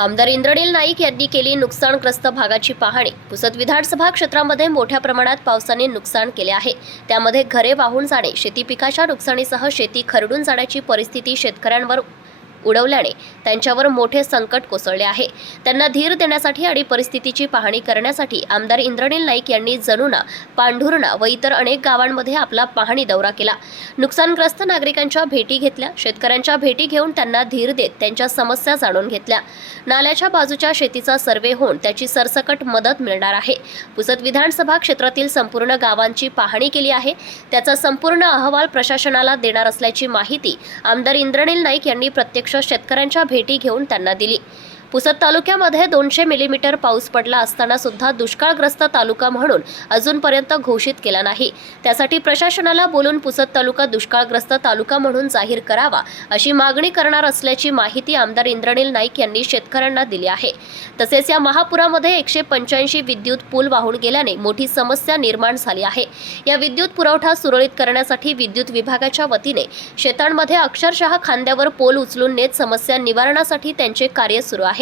आमदार इंद्रनील नाईक यांनी केली नुकसानग्रस्त भागाची पाहणी. पुसद विधानसभा क्षेत्रामध्ये मोठ्या प्रमाणात पावसाने नुकसान केले आहे. त्यामध्ये घरे वाहून जाणे शेती पिकाच्या नुकसानीसह शेती खरडून जाण्याची परिस्थिती शेतकऱ्यांवर उडवल्याने त्यांच्यावर मोठे संकट कोसळले आहे. त्यांना धीर देण्यासाठी आणि परिस्थितीची पाहणी करण्यासाठी आमदार इंद्रनील नाईक यांनी जनुना पांढुर्णा व इतर अनेक गावांमध्ये आपला पाहणी दौरा केला. नुकसानग्रस्त नागरिकांच्या भेटी घेतल्या. शेतकऱ्यांच्या भेटी घेऊन त्यांना धीर देत त्यांच्या समस्या जाणून घेतल्या. नाल्याच्या बाजूच्या शेतीचा सर्वे होऊन त्याची सरसकट मदत मिळणार आहे. पुसद विधानसभा क्षेत्रातील संपूर्ण गावांची पाहणी केली आहे. त्याचा संपूर्ण अहवाल प्रशासनाला देणार असल्याची माहिती आमदार इंद्रनील नाईक यांनी प्रत्यक्ष शेतकऱ्यांच्या भेटी घेऊन त्यांना दिली. पुसद तालुक्यामध्ये दोनशे मिलीमीटर पाऊस पडला असताना सुद्धा दुष्काळग्रस्त तालुका म्हणून अजूनपर्यंत घोषित केला नाही. त्यासाठी प्रशासनाला बोलून पुसद तालुका दुष्काळग्रस्त तालुका म्हणून जाहीर करावा अशी मागणी करणार असल्याची माहिती आमदार इंद्रनील नाईक यांनी शेतकऱ्यांना दिली आहे. तसेच या महापुरामध्ये एकशे पंच्याऐंशी विद्युत पूल वाहून गेल्याने मोठी समस्या निर्माण झाली आहे. या विद्युत पुरवठा सुरळीत करण्यासाठी विद्युत विभागाच्या वतीने शेतांमध्ये अक्षरशः खांद्यावर पोल उचलून नेत समस्या निवारणासाठी त्यांचे कार्य सुरू आहे.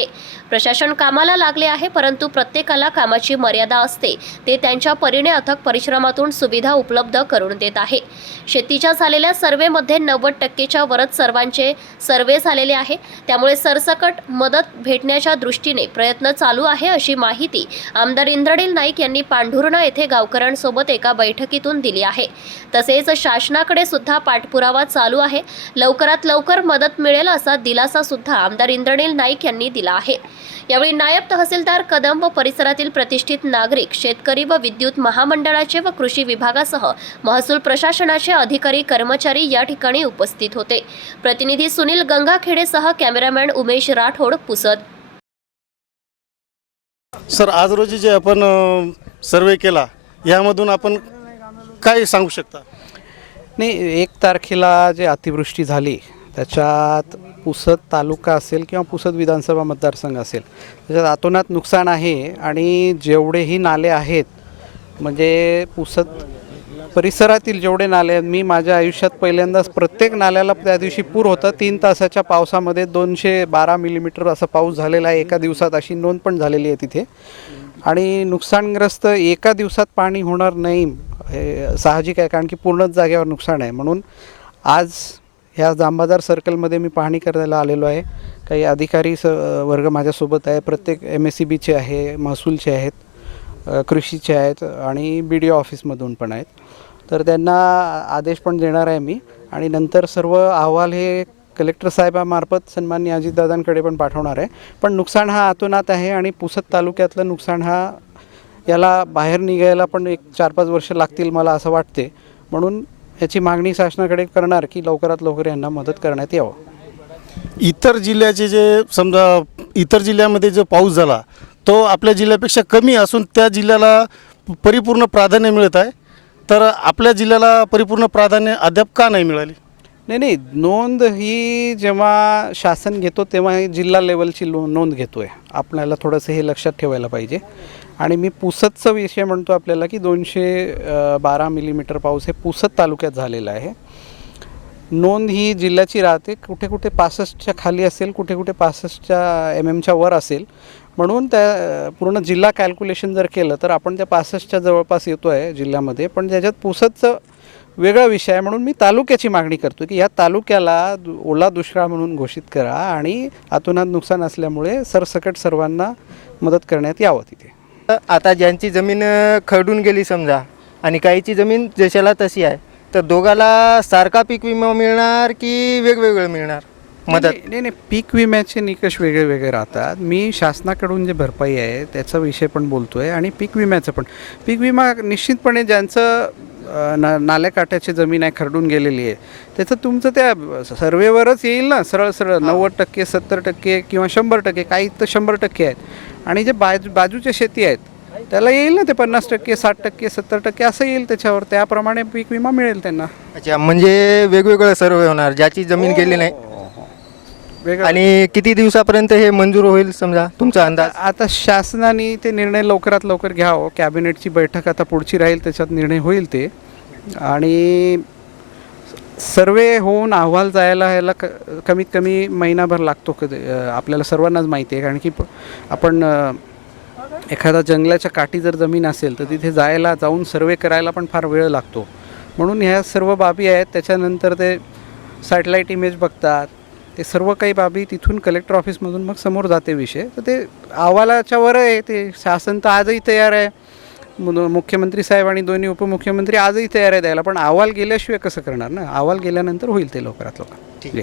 प्रशासन कामाला लागले आहे परंतु प्रत्येकाला कामाची मर्यादा असते. ते त्यांच्या परीने अथक परिश्रमातून सुविधा उपलब्ध करून देत आहे. शेतीच्या झालेल्या सर्वेमध्ये नव्वद टक्केच्या वरच सर्वांचे सर्वे झालेले आहे. त्यामुळे सरसकट मदत भेटण्याच्या दृष्टीने प्रयत्न चालू आहे अशी माहिती आमदार इंद्रनील नाईक यांनी पांढुर्णा येथे गावकऱ्यांसोबत एका बैठकीतून दिली आहे. तसेच शासनाकडे सुद्धा पाठपुरावा चालू आहे. लवकरात लवकर मदत मिळेल असा दिलासा सुद्धा आमदार इंद्रनील नाईक यांनी दिला आहे. यावेळी नायब तहसीलदार कदम व परिसरातील प्रतिष्ठित नागरिक शेतकरी व विद्युत महामंडळाचे व कृषी विभागासह महसूल प्रशासनाचे अधिकारी कर्मचारी या ठिकाणी उपस्थित होते. प्रतिनिधी सुनील गंगाखेडेसह कॅमेरामॅन उमेश राठोड पुसद. सर आज रोजी जे आपण सर्वे केला यामधून आपण काय सांगू शकता? नाही एक तारखेला जे अतिवृष्टी झाली त्याच्यात पुसद तालुका असेल किंवा पुसद विधानसभा मतदारसंघ असेल त्याच्यात आतोनात नुकसान आहे आणि जेवढेही नाले आहेत म्हणजे पुसद परिसरातील जेवढे नाले आहेत मी माझ्या आयुष्यात पहिल्यांदाच प्रत्येक नाल्याला त्या दिवशी पूर होता. तीन तासाच्या पावसामध्ये दोनशे बारा मिलीमीटर असा पाऊस झालेला आहे. एका दिवसात अशी नोंद पण झालेली आहे तिथे. आणि नुकसानग्रस्त एका दिवसात पाणी होणार नाही हे साहजिक आहे कारण की पूर्णच जागेवर नुकसान आहे. म्हणून आज ह्या जांबादार सर्कलमध्ये मी पाहणी करायला आलेलो आहे. काही अधिकारी स वर्ग माझ्यासोबत आहे. प्रत्येक एम एस सी बीचे आहे महसूलचे आहेत कृषीचे आहेत आणि बी डी ओ ऑफिसमधून पण आहेत. तर त्यांना आदेश पण देणार आहे मी. आणि नंतर सर्व अहवाल हे कलेक्टर साहेबामार्फत सन्मान्य अजितदादांकडे पण पाठवणार आहे. पण नुकसान हा आतोनात आहे आणि पुसद तालुक्यातलं नुकसान हा याला बाहेर निघायला पण एक चार पाच वर्ष लागतील मला असं वाटते. म्हणून याची मागणी शासनाकडे करणार की लवकरात लवकर यांना मदत करण्यात यावं? इतर जिल्ह्याचे जे समजा इतर जिल्ह्यामध्ये जो पाऊस झाला तो आपल्या जिल्ह्यापेक्षा कमी असून त्या जिल्ह्याला परिपूर्ण प्राधान्य मिळत आहे. तर आपल्या जिल्ह्याला परिपूर्ण प्राधान्य अद्याप का नाही मिळाली? नाही नाही नोंद ही जेव्हा शासन घेतो तेव्हा ही जिल्हा लेवलची लो नोंद घेतो आहे आपल्याला थोडंसं हे लक्षात ठेवायला पाहिजे. आणि मी पुसदचा विषय म्हणतो आपल्याला की दोनशे बारा मिलीमीटर पाऊस हे पुसद तालुक्यात झालेला आहे. नोंद ही जिल्ह्याची राहते. कुठे कुठे पासष्टच्या खाली असेल कुठे कुठे पासष्टच्या एम एमच्या वर असेल. म्हणून त्या पूर्ण जिल्हा कॅल्क्युलेशन जर केलं तर आपण त्या पासष्टच्या जवळपास येतो आहे जिल्ह्यामध्ये. पण त्याच्यात पुसदचं वेगळा विषय आहे म्हणून मी तालुक्याची मागणी करतो की या तालुक्याला ओला दुष्काळ म्हणून घोषित करा आणि अतोनात नुकसान असल्यामुळे सरसकट सर्वांना मदत करण्यात यावं तिथे. आता ज्यांची जमीन खरडून गेली समजा आणि काहीची जमीन जशाला तशी आहे तर दोघाला सारखा पीक विमा मिळणार की वेगवेगळं मिळणार? मदत? नाही नाही पीक विम्याचे निकष वेगळे वेगळे राहतात. मी शासनाकडून जे भरपाई आहे त्याचा विषय पण बोलतो आहे आणि पीक विम्याचं पण. पीक विमा निश्चितपणे ज्यांचं ना नाल्याकाठाची जमीन आहे खरडून गेलेली आहे. त्याचं तुमचं त्या सर्वेवरच येईल ना सरळ सरळ. नव्वद टक्के सत्तर टक्के किंवा शंभर टक्के काही तर शंभर टक्के आहेत. आणि जे बाजू बाजूच्या शेती आहेत त्याला येईल ना ते पन्नास टक्के साठ टक्के सत्तर टक्के असं येईल त्याच्यावर. त्याप्रमाणे पीक विमा मिळेल त्यांना. अच्छा म्हणजे वेगवेगळं सर्वे होणार ज्याची जमीन गेली नाही वेगळं. आणि किती दिवसापर्यंत हे मंजूर होईल समजा तुमचा अंदाज? आता शासनाने ते निर्णय लवकरात लवकर घ्यावं. कॅबिनेटची बैठक आता पुढची राहील त्याच्यात निर्णय होईल ते. आणि सर्वे होऊन अहवाल जायला ह्याला क कमीत कमी महिनाभर लागतो कधी अ, आपल्याला सर्वांनाच माहिती आहे. कारण की प- आपण एखादा जंगलाच्या काठी जर जमीन असेल तर तिथे जायला जाऊन सर्वे करायला पण फार वेळ लागतो. म्हणून ह्या सर्व बाबी आहेत. त्याच्यानंतर ते सॅटेलाईट इमेज बघतात. ते सर्व काही बाबी तिथून कलेक्टर ऑफिसमधून मग समोर जाते विषय. तर ते अहवालाच्या वर आहे ते शासन तर आजही तयार आहे. मुख्यमंत्री साहेब आणि दोन्ही उपमुख्यमंत्री आजही तयार आहे द्यायला. पण अहवाल गेल्याशिवाय कसं करणार ना? अहवाल गेल्यानंतर होईल ते लवकरात लवकर. ठीक आहे.